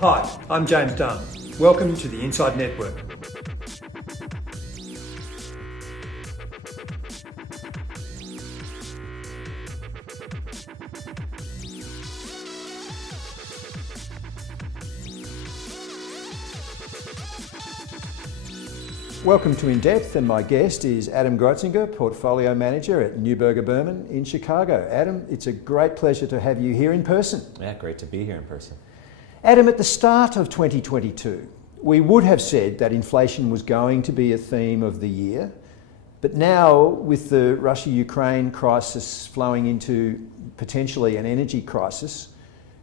Hi, I'm James Dunn. Welcome to the Inside Network. Welcome to INDepth, and my guest is Adam Grotzinger, Portfolio Manager at Neuberger Berman in Chicago. Adam, it's a great pleasure to have you here in person. Yeah, great to be here in person. Adam, at the start of 2022, we would have said that inflation was going to be a theme of the year, but now with the Russia-Ukraine crisis flowing into potentially an energy crisis,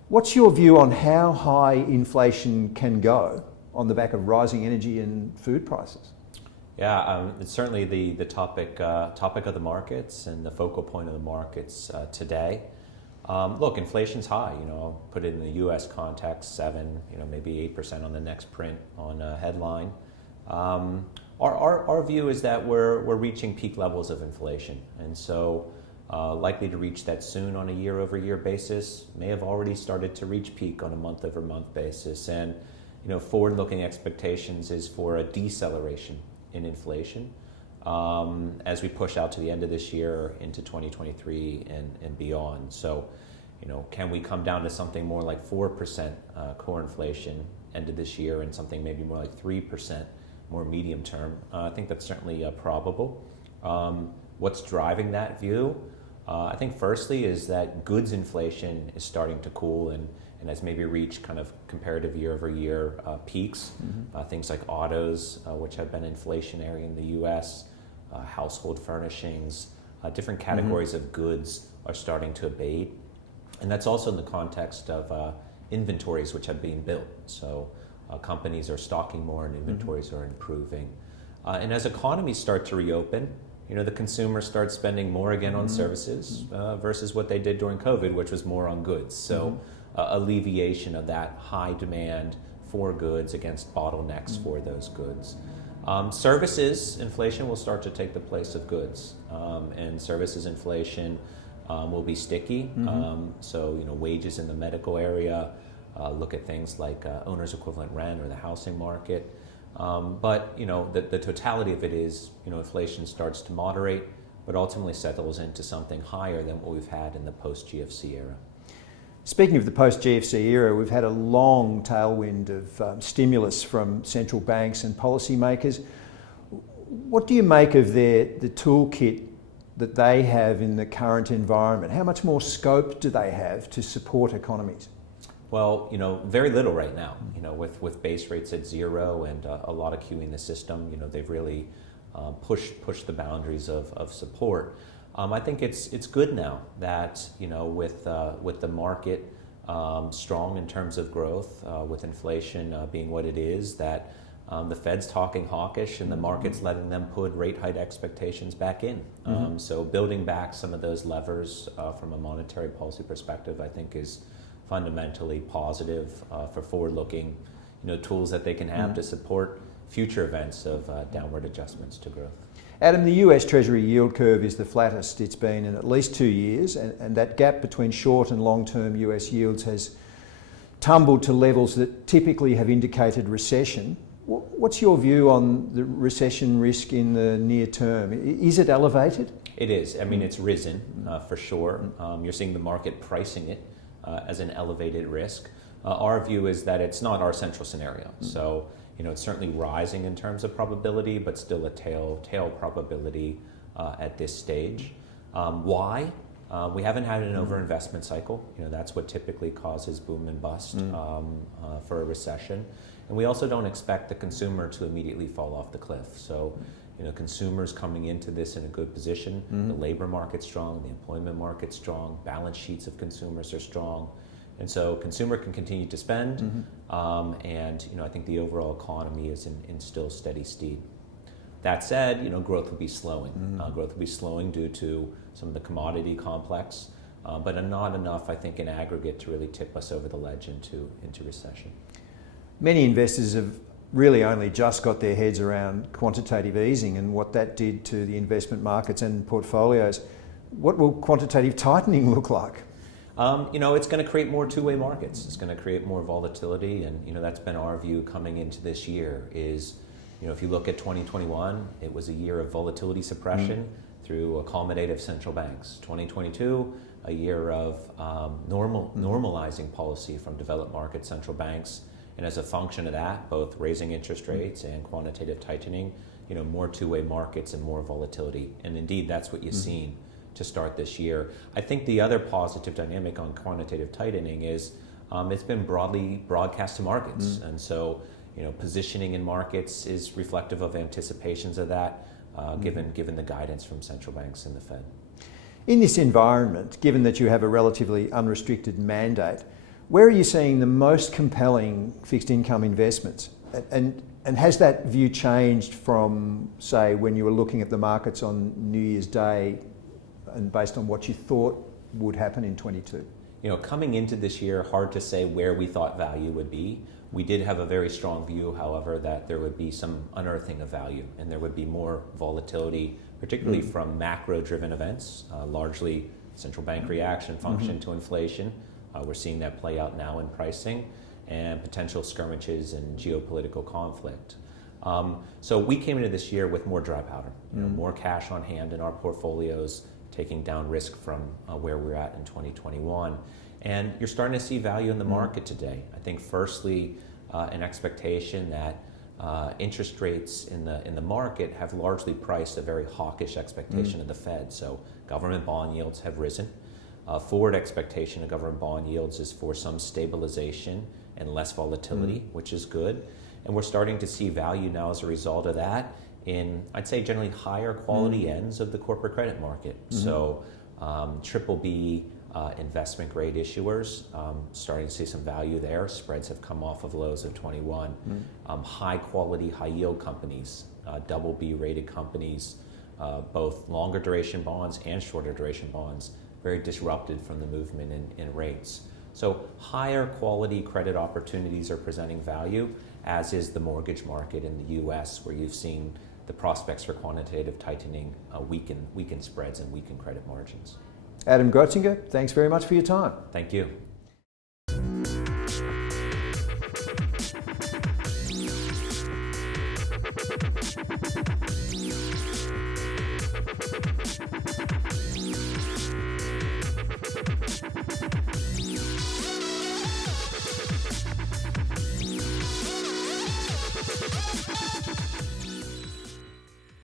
what's your view on how high inflation can go on the back of rising energy and food prices? Yeah, it's certainly the topic of the markets and the focal point of the markets today. Look, inflation's high. I'll put it in the U.S. context, 7, maybe 8% on the next print on a headline. Our view is that we're reaching peak levels of inflation, and so likely to reach that soon on a year-over-year basis. May have already started to reach peak on a month-over-month basis, and forward-looking expectations is for a deceleration in inflation as we push out to the end of this year into 2023 and beyond. So, can we come down to something more like 4% core inflation end of this year and something maybe more like 3% more medium term? I think that's certainly probable. What's driving that view? I think firstly is that goods inflation is starting to cool and has maybe reached kind of comparative year-over-year peaks. Things like autos, which have been inflationary in the U.S., household furnishings, different categories of goods are starting to abate. And that's also in the context of inventories which have been built. So companies are stocking more and inventories are improving. And as economies start to reopen, the consumer starts spending more again on services versus what they did during COVID, which was more on goods. So alleviation of that high demand for goods against bottlenecks for those goods. Services inflation will start to take the place of goods, and services inflation will be sticky. So wages in the medical area, look at things like owner's equivalent rent or the housing market. But the totality of it is inflation starts to moderate, but ultimately settles into something higher than what we've had in the post-GFC era. Speaking of the post-GFC era, we've had a long tailwind of stimulus from central banks and policymakers. What do you make of the toolkit that they have in the current environment? How much more scope do they have to support economies? Well, very little right now. With base rates at 0 and a lot of QE in the system, they've really pushed the boundaries of support. I think it's good now that with the market strong in terms of growth, with inflation being what it is, that the Fed's talking hawkish and the market's letting them put rate hike expectations back in. So building back some of those levers from a monetary policy perspective, I think is fundamentally positive for forward-looking tools that they can have to support future events of downward adjustments to growth. Adam, the US Treasury yield curve is the flattest it's been in at least 2 years, and that gap between short and long-term US yields has tumbled to levels that typically have indicated recession. What's your view on the recession risk in the near term? Is it elevated? It is. I mean, it's risen for sure. You're seeing the market pricing it as an elevated risk. Our view is that it's not our central scenario. So, it's certainly rising in terms of probability, but still a tail probability at this stage. Why? We haven't had an overinvestment cycle. That's what typically causes boom and bust for a recession. And we also don't expect the consumer to immediately fall off the cliff. So, consumers coming into this in a good position. The labor market's strong, the employment market's strong, balance sheets of consumers are strong. And so consumer can continue to spend, and I think the overall economy is in still steady state. That said, growth will be slowing. Growth will be slowing due to some of the commodity complex, but not enough, I think, in aggregate to really tip us over the ledge into recession. Many investors have really only just got their heads around quantitative easing and what that did to the investment markets and portfolios. What will quantitative tightening look like? It's going to create more two-way markets. It's going to create more volatility, and that's been our view coming into this year. Is if you look at 2021, it was a year of volatility suppression through accommodative central banks. 2022, a year of normalizing policy from developed market central banks, and as a function of that, both raising interest rates and quantitative tightening, more two-way markets and more volatility. And indeed, that's what you've seen to start this year. I think the other positive dynamic on quantitative tightening is it's been broadly broadcast to markets, and so positioning in markets is reflective of anticipations of that, given the guidance from central banks and the Fed. In this environment, given that you have a relatively unrestricted mandate, where are you seeing the most compelling fixed income investments? And has that view changed from, say, when you were looking at the markets on New Year's Day and based on what you thought would happen in 22? Coming into this year, hard to say where we thought value would be. We did have a very strong view, however, that there would be some unearthing of value and there would be more volatility, particularly from macro-driven events, largely central bank reaction function to inflation. We're seeing that play out now in pricing, and potential skirmishes and geopolitical conflict. So we came into this year with more dry powder, more cash on hand in our portfolios, taking down risk from where we're at in 2021. And you're starting to see value in the market today. I think firstly, an expectation that interest rates in the market have largely priced a very hawkish expectation of the Fed. So government bond yields have risen. Forward expectation of government bond yields is for some stabilization and less volatility, which is good. And we're starting to see value now as a result of that in, I'd say, generally higher quality ends of the corporate credit market. So triple B investment grade issuers, starting to see some value there. Spreads have come off of lows of 21. High quality, high yield companies, double B rated companies, both longer duration bonds and shorter duration bonds, very disrupted from the movement in rates. So higher quality credit opportunities are presenting value, as is the mortgage market in the US, where you've seen the prospects for quantitative tightening weaken spreads and weaken credit margins. Adam Grotzinger, thanks very much for your time. Thank you.